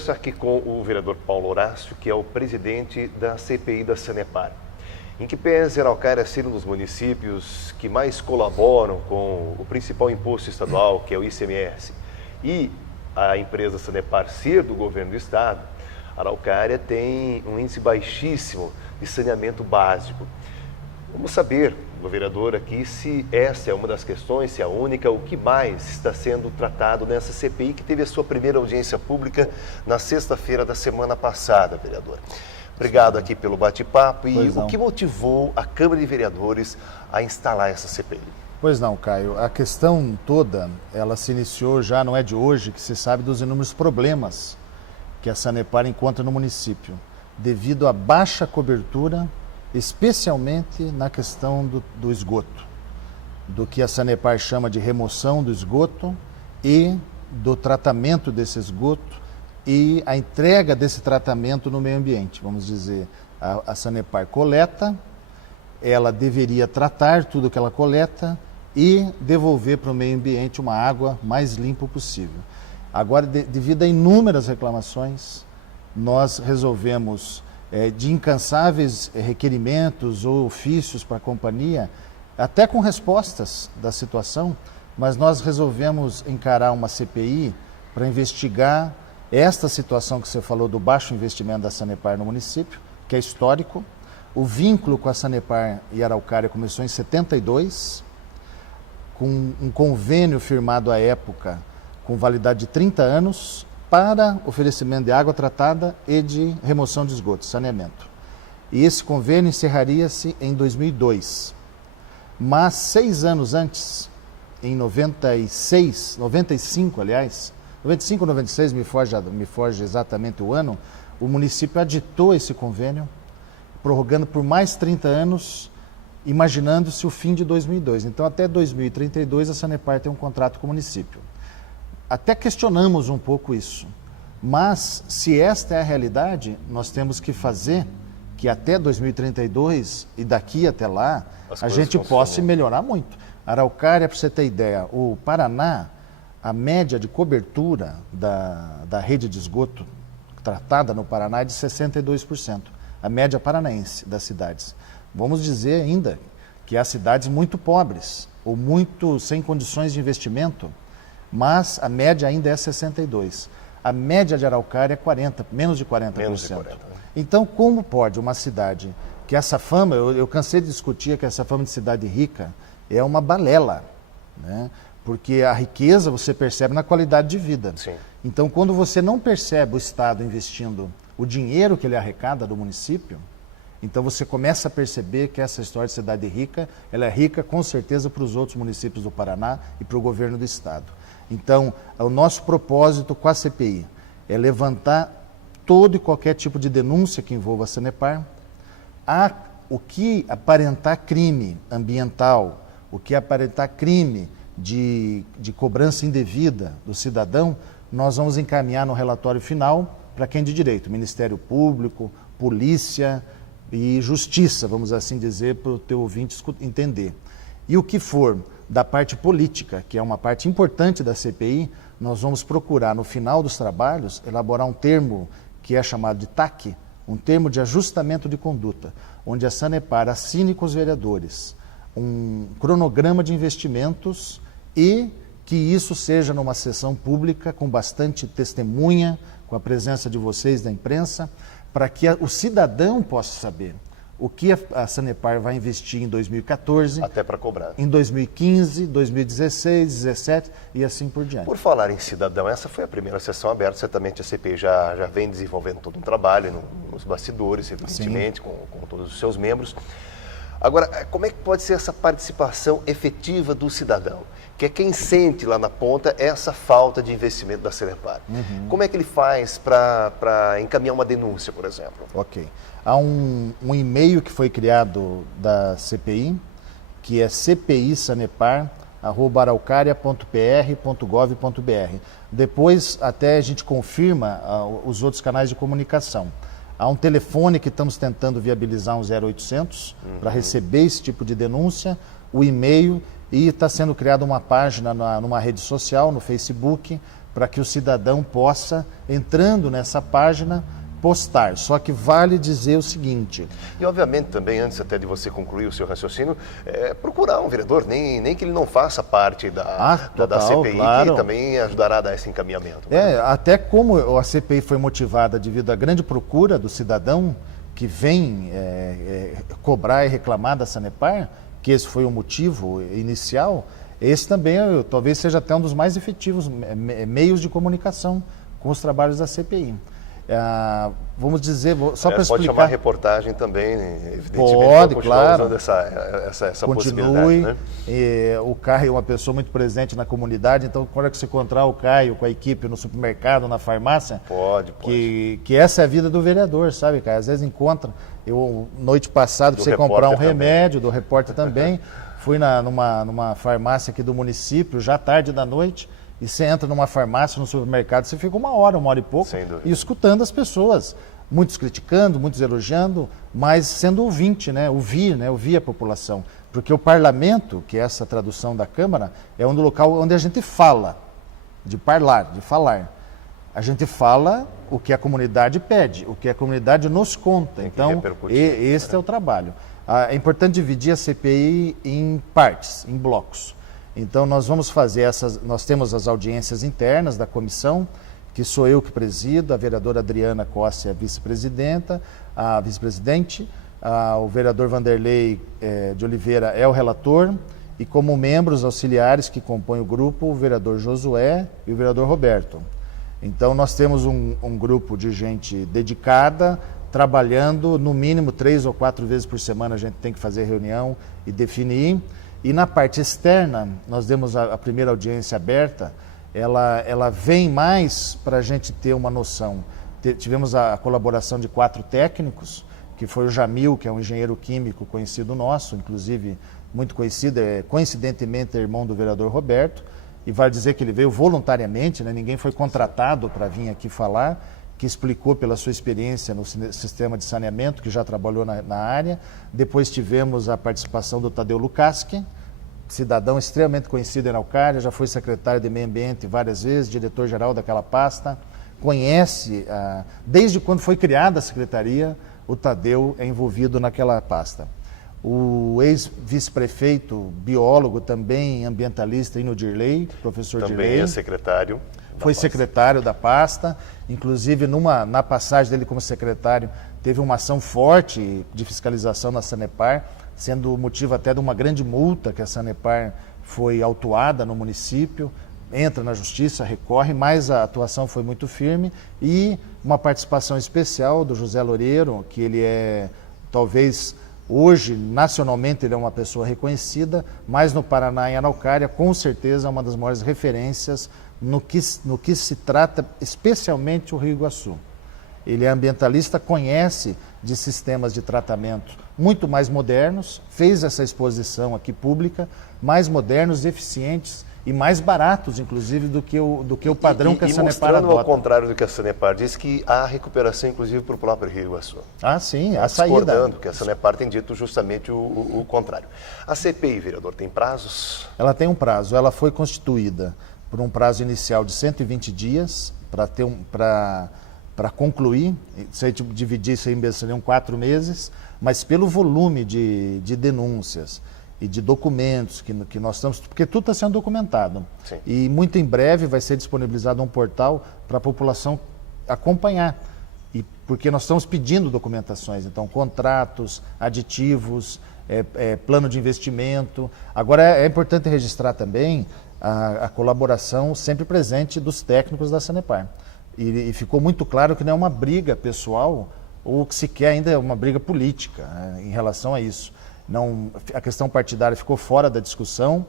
conversa aqui com o vereador Paulo Horácio, que é o presidente da CPI da Sanepar. Em que pese Araucária ser um dos municípios que mais colaboram com o principal imposto estadual, que é o ICMS, e a empresa Sanepar ser do governo do estado, Araucária tem um índice baixíssimo de saneamento básico. Vamos saber, do vereador aqui, se essa é uma das questões, se é a única, o que mais está sendo tratado nessa CPI, que teve a sua primeira audiência pública na sexta-feira da semana passada, vereador. Obrigado aqui pelo bate-papo. E o que motivou a Câmara de Vereadores a instalar essa CPI? Pois não, Caio. A questão toda, ela se iniciou já, não é de hoje, que se sabe dos inúmeros problemas que a Sanepar encontra no município, devido à baixa cobertura, especialmente na questão do esgoto, do que a Sanepar chama de remoção do esgoto e do tratamento desse esgoto e a entrega desse tratamento no meio ambiente. Vamos dizer, a Sanepar coleta, ela deveria tratar tudo que ela coleta e devolver para o meio ambiente uma água mais limpa possível. Agora, devido a inúmeras reclamações, nós resolvemos, de incansáveis requerimentos ou ofícios para a companhia, até com respostas da situação, mas nós resolvemos encarar uma CPI para investigar esta situação que você falou do baixo investimento da Sanepar no município, que é histórico. O vínculo com a Sanepar e Araucária começou em 72, com um convênio firmado à época com validade de 30 anos para oferecimento de água tratada e de remoção de esgoto, saneamento. E esse convênio encerraria-se em 2002. Mas 6 anos antes, em 95, aliás, 95 ou 96, me foge exatamente o ano, o município aditou esse convênio, prorrogando por mais 30 anos, imaginando-se o fim de 2002. Então, até 2032, a Sanepar tem um contrato com o município. Até questionamos um pouco isso, mas se esta é a realidade, nós temos que fazer que até 2032 e daqui até lá, a gente possa melhorar muito. Araucária, para você ter ideia, o Paraná, a média de cobertura da rede de esgoto tratada no Paraná é de 62%, a média paranaense das cidades. Vamos dizer ainda que há cidades muito pobres ou muito sem condições de investimento, mas a média ainda é 62%. A média de Araucária é 40%, menos de 40%. Menos de 40%, né? Então, como pode uma cidade que essa fama, eu cansei de discutir que essa fama de cidade rica é uma balela, né? Porque a riqueza você percebe na qualidade de vida. Sim. Então, quando você não percebe o Estado investindo o dinheiro que ele arrecada do município, então você começa a perceber que essa história de cidade rica, ela é rica com certeza para os outros municípios do Paraná e para o governo do Estado. Então, o nosso propósito com a CPI é levantar todo e qualquer tipo de denúncia que envolva a Sanepar, o que aparentar crime ambiental, o que aparentar crime de cobrança indevida do cidadão, nós vamos encaminhar no relatório final para quem de direito, Ministério Público, Polícia e Justiça, vamos assim dizer, para o teu ouvinte entender. E o que for da parte política, que é uma parte importante da CPI, nós vamos procurar, no final dos trabalhos, elaborar um termo que é chamado de TAC, um termo de ajustamento de conduta, onde a Sanepar assine com os vereadores um cronograma de investimentos e que isso seja numa sessão pública, com bastante testemunha, com a presença de vocês da imprensa, para que o cidadão possa saber o que a Sanepar vai investir em 2014, até para cobrar, em 2015, 2016, 2017 e assim por diante. Por falar em cidadão, essa foi a primeira sessão aberta, certamente a CPI já vem desenvolvendo todo um trabalho nos bastidores, evidentemente, com todos os seus membros. Agora, como é que pode ser essa participação efetiva do cidadão? Que é quem sente lá na ponta essa falta de investimento da Sanepar. Como é que ele faz para encaminhar uma denúncia, por exemplo? Ok. Há um e-mail que foi criado da CPI, que é cpisanepar@araucaria.pr.gov.br. Depois até a gente confirma os outros canais de comunicação. Há um telefone que estamos tentando viabilizar, um 0800, para receber esse tipo de denúncia, o e-mail, e está sendo criada uma página numa rede social, no Facebook, para que o cidadão possa, entrando nessa página, postar. Só que vale dizer o seguinte... E, obviamente, também, antes até de você concluir o seu raciocínio, procurar um vereador, nem que ele não faça parte da CPI, claro, que também ajudará a dar esse encaminhamento. Até como a CPI foi motivada devido à grande procura do cidadão que vem cobrar e reclamar da Sanepar, que esse foi o motivo inicial, esse também talvez seja até um dos mais efetivos meios de comunicação com os trabalhos da CPI. Vamos dizer, só para explicar... Pode chamar reportagem também, evidentemente, pode, claro. Usando essa Continue, possibilidade, né? O Caio é uma pessoa muito presente na comunidade, então quando é que você encontrar o Caio com a equipe no supermercado, na farmácia... Pode. Que essa é a vida do vereador, sabe, Caio? Às vezes encontra... noite passada, para você comprar um remédio, do repórter também, fui numa farmácia aqui do município, já tarde da noite... E você entra numa farmácia, no supermercado, você fica uma hora e pouco, e escutando as pessoas. Muitos criticando, muitos elogiando, mas sendo ouvinte, né? Ouvir a população. Porque o parlamento, que é essa tradução da Câmara, é um local onde a gente fala, de falar. A gente fala o que a comunidade pede, o que a comunidade nos conta. Então, esse é o trabalho. É importante dividir a CPI em partes, em blocos. Então, nós temos as audiências internas da comissão, que sou eu que presido, a vereadora Adriana Costa é a vice-presidente, o vereador Vanderlei de Oliveira é o relator, e como membros auxiliares que compõem o grupo, o vereador Josué e o vereador Roberto. Então, nós temos um grupo de gente dedicada, trabalhando no mínimo 3 ou 4 vezes por semana, a gente tem que fazer reunião e definir. E na parte externa, nós demos a primeira audiência aberta, ela vem mais para a gente ter uma noção. Tivemos a colaboração de 4 técnicos, que foi o Jamil, que é um engenheiro químico conhecido nosso, inclusive muito conhecido, coincidentemente irmão do vereador Roberto, e vale dizer que ele veio voluntariamente, né? Ninguém foi contratado para vir aqui falar, que explicou pela sua experiência no sistema de saneamento, que já trabalhou na área. Depois tivemos a participação do Tadeu Lukaski, cidadão extremamente conhecido em Araucária, já foi secretário de Meio Ambiente várias vezes, diretor-geral daquela pasta, conhece, desde quando foi criada a secretaria, o Tadeu é envolvido naquela pasta. O ex-vice-prefeito, biólogo também, ambientalista, Ino Dirley, professor Dirley. Também é secretário. Foi secretário da pasta, inclusive na passagem dele como secretário, teve uma ação forte de fiscalização na Sanepar, sendo motivo até de uma grande multa que a Sanepar foi autuada no município, entra na justiça, recorre, mas a atuação foi muito firme, e uma participação especial do José Loureiro, que ele talvez hoje, nacionalmente, ele é uma pessoa reconhecida, mas no Paraná, em Araucária, com certeza é uma das maiores referências no que se trata, especialmente o Rio Iguaçu. Ele é ambientalista, conhece de sistemas de tratamento muito mais modernos, fez essa exposição aqui pública, mais modernos, eficientes e mais baratos, inclusive, do que o padrão que a Sanepar adota. E mostrando ao contrário do que a Sanepar diz, que há recuperação, inclusive, para o próprio Rio Iguaçu. Sim, a saída. Discordando, que a Sanepar tem dito justamente o contrário. A CPI, vereador, tem prazos? Ela tem um prazo. Ela foi constituída por um prazo inicial de 120 dias para concluir. Se a gente dividir isso aí, seriam 4 meses, mas pelo volume de denúncias e de documentos que nós estamos... Porque tudo está sendo documentado. Sim. E muito em breve vai ser disponibilizado um portal para a população acompanhar. Porque nós estamos pedindo documentações, então contratos, aditivos, plano de investimento. Agora é importante registrar também a colaboração sempre presente dos técnicos da Sanepar. E ficou muito claro que não é uma briga pessoal, ou que sequer ainda é uma briga política, né, em relação a isso. Não, a questão partidária ficou fora da discussão,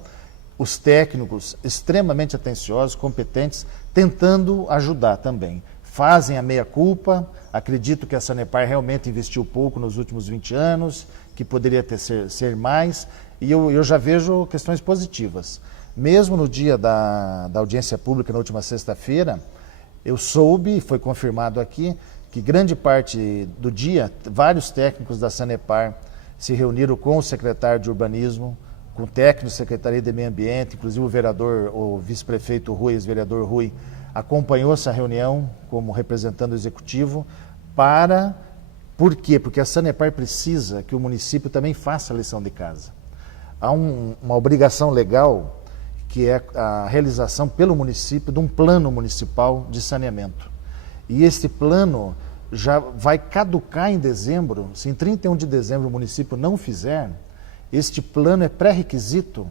os técnicos extremamente atenciosos, competentes, tentando ajudar também. Fazem a meia-culpa, acredito que a Sanepar realmente investiu pouco nos últimos 20 anos, que poderia ser mais, e eu já vejo questões positivas. Mesmo no dia da audiência pública, na última sexta-feira, eu soube, foi confirmado aqui, que grande parte do dia, vários técnicos da Sanepar se reuniram com o secretário de Urbanismo, com o técnico da Secretaria de Meio Ambiente, inclusive o vereador, o vice-prefeito Rui, ex-vereador Rui, acompanhou essa reunião como representante do executivo Por quê? Porque a Sanepar precisa que o município também faça a lição de casa. Há uma obrigação legal que é a realização pelo município de um plano municipal de saneamento. E esse plano já vai caducar em dezembro. Se em 31 de dezembro o município não fizer, este plano é pré-requisito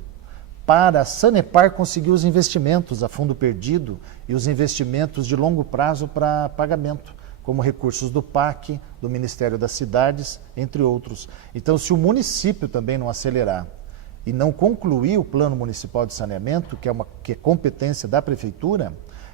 para a Sanepar conseguir os investimentos a fundo perdido e os investimentos de longo prazo para pagamento, como recursos do PAC, do Ministério das Cidades, entre outros. Então, se o município também não acelerar e não concluir o Plano Municipal de Saneamento, que é competência da Prefeitura,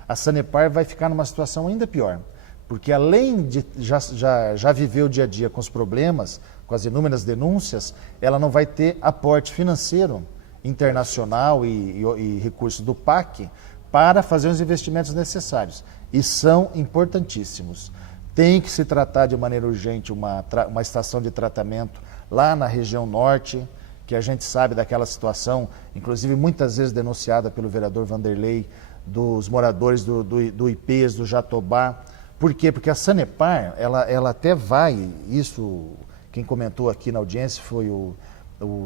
a Sanepar vai ficar numa situação ainda pior. Porque além de já viver o dia a dia com os problemas, com as inúmeras denúncias, ela não vai ter aporte financeiro internacional e recursos do PAC para fazer os investimentos necessários. E são importantíssimos. Tem que se tratar de maneira urgente uma estação de tratamento lá na região norte, que a gente sabe daquela situação, inclusive muitas vezes denunciada pelo vereador Vanderlei, dos moradores do IPES, do Jatobá. Por quê? Porque a Sanepar, ela até vai, isso quem comentou aqui na audiência foi o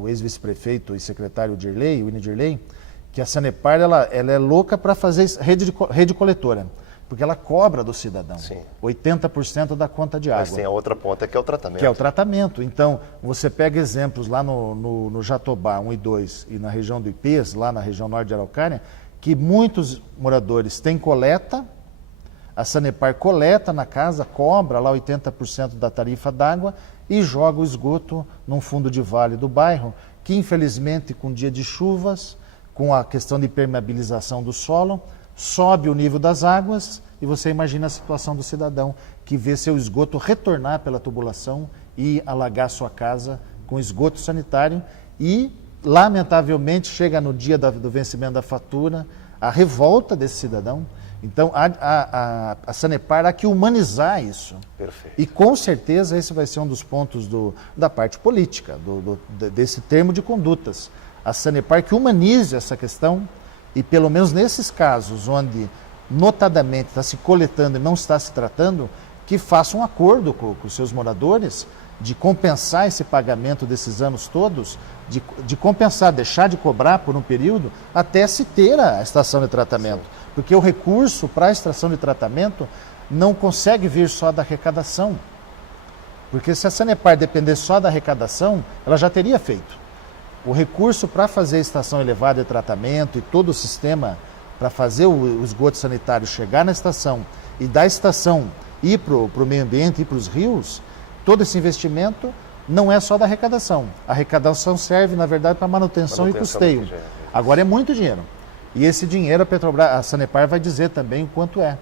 ex-vice-prefeito e secretário Dirley, o Winnie Dirley, que a Sanepar ela é louca para fazer rede coletora, porque ela cobra do cidadão. Sim. 80% da conta de água. Mas tem a outra ponta que é o tratamento. Que é o tratamento. Então, você pega exemplos lá no Jatobá 1 e 2 e na região do IPES, lá na região norte de Araucária, que muitos moradores têm coleta, a Sanepar coleta na casa, cobra lá 80% da tarifa d'água e joga o esgoto num fundo de vale do bairro, que infelizmente com dia de chuvas, com a questão de permeabilização do solo, sobe o nível das águas e você imagina a situação do cidadão que vê seu esgoto retornar pela tubulação e alagar sua casa com esgoto sanitário e, lamentavelmente, chega no dia do vencimento da fatura, a revolta desse cidadão. Então, a Sanepar há que humanizar isso. Perfeito. E, com certeza, esse vai ser um dos pontos da parte política, desse termo de condutas. A Sanepar que humanize essa questão e, pelo menos nesses casos onde, notadamente, está se coletando e não está se tratando, que faça um acordo com os seus moradores de compensar esse pagamento desses anos todos, de compensar, deixar de cobrar por um período, até se ter a estação de tratamento. Sim. Porque o recurso para a estação de tratamento não consegue vir só da arrecadação. Porque se a Sanepar depender só da arrecadação, ela já teria feito. O recurso para fazer a estação elevada de tratamento e todo o sistema para fazer o esgoto sanitário chegar na estação e da estação ir para o meio ambiente, ir para os rios, todo esse investimento não é só da arrecadação. A arrecadação serve, na verdade, para manutenção e custeio. Agora é muito dinheiro. E esse dinheiro a Sanepar vai dizer também o quanto é.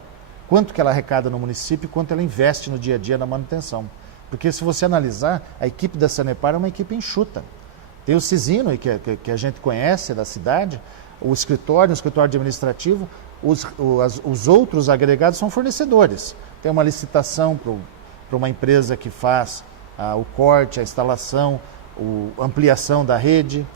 Quanto que ela arrecada no município e quanto ela investe no dia a dia na manutenção. Porque se você analisar, a equipe da Sanepar é uma equipe enxuta. Tem o Cisino, que a gente conhece da cidade, o escritório administrativo, os outros agregados são fornecedores. Tem uma licitação para uma empresa que faz o corte, a instalação, a ampliação da rede,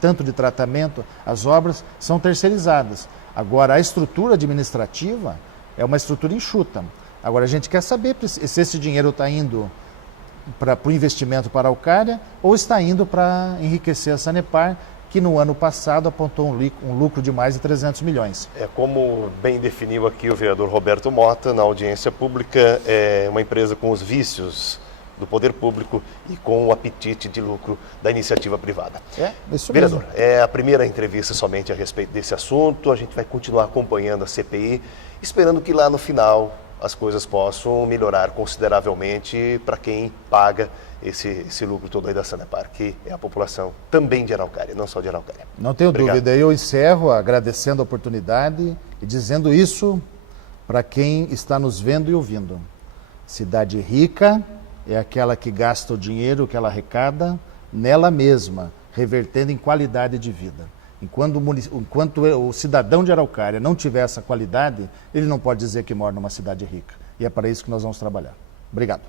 tanto de tratamento, as obras são terceirizadas. Agora, a estrutura administrativa é uma estrutura enxuta. Agora, a gente quer saber se esse dinheiro está indo para o investimento para a Araucária ou está indo para enriquecer a Sanepar, que no ano passado apontou um lucro de mais de 300 milhões. É como bem definiu aqui o vereador Roberto Mota, na audiência pública, é uma empresa com os vícios do poder público e com o apetite de lucro da iniciativa privada. Isso vereador, mesmo. É a primeira entrevista somente a respeito desse assunto, a gente vai continuar acompanhando a CPI, esperando que lá no final as coisas possam melhorar consideravelmente para quem paga esse lucro todo aí da Sanepar, que é a população também de Araucária, não só de Araucária. Não tenho Obrigado. dúvida. Eu encerro agradecendo a oportunidade e dizendo isso para quem está nos vendo e ouvindo. Cidade rica é aquela que gasta o dinheiro que ela arrecada nela mesma, revertendo em qualidade de vida. Enquanto o cidadão de Araucária não tiver essa qualidade, ele não pode dizer que mora numa cidade rica. E é para isso que nós vamos trabalhar. Obrigado.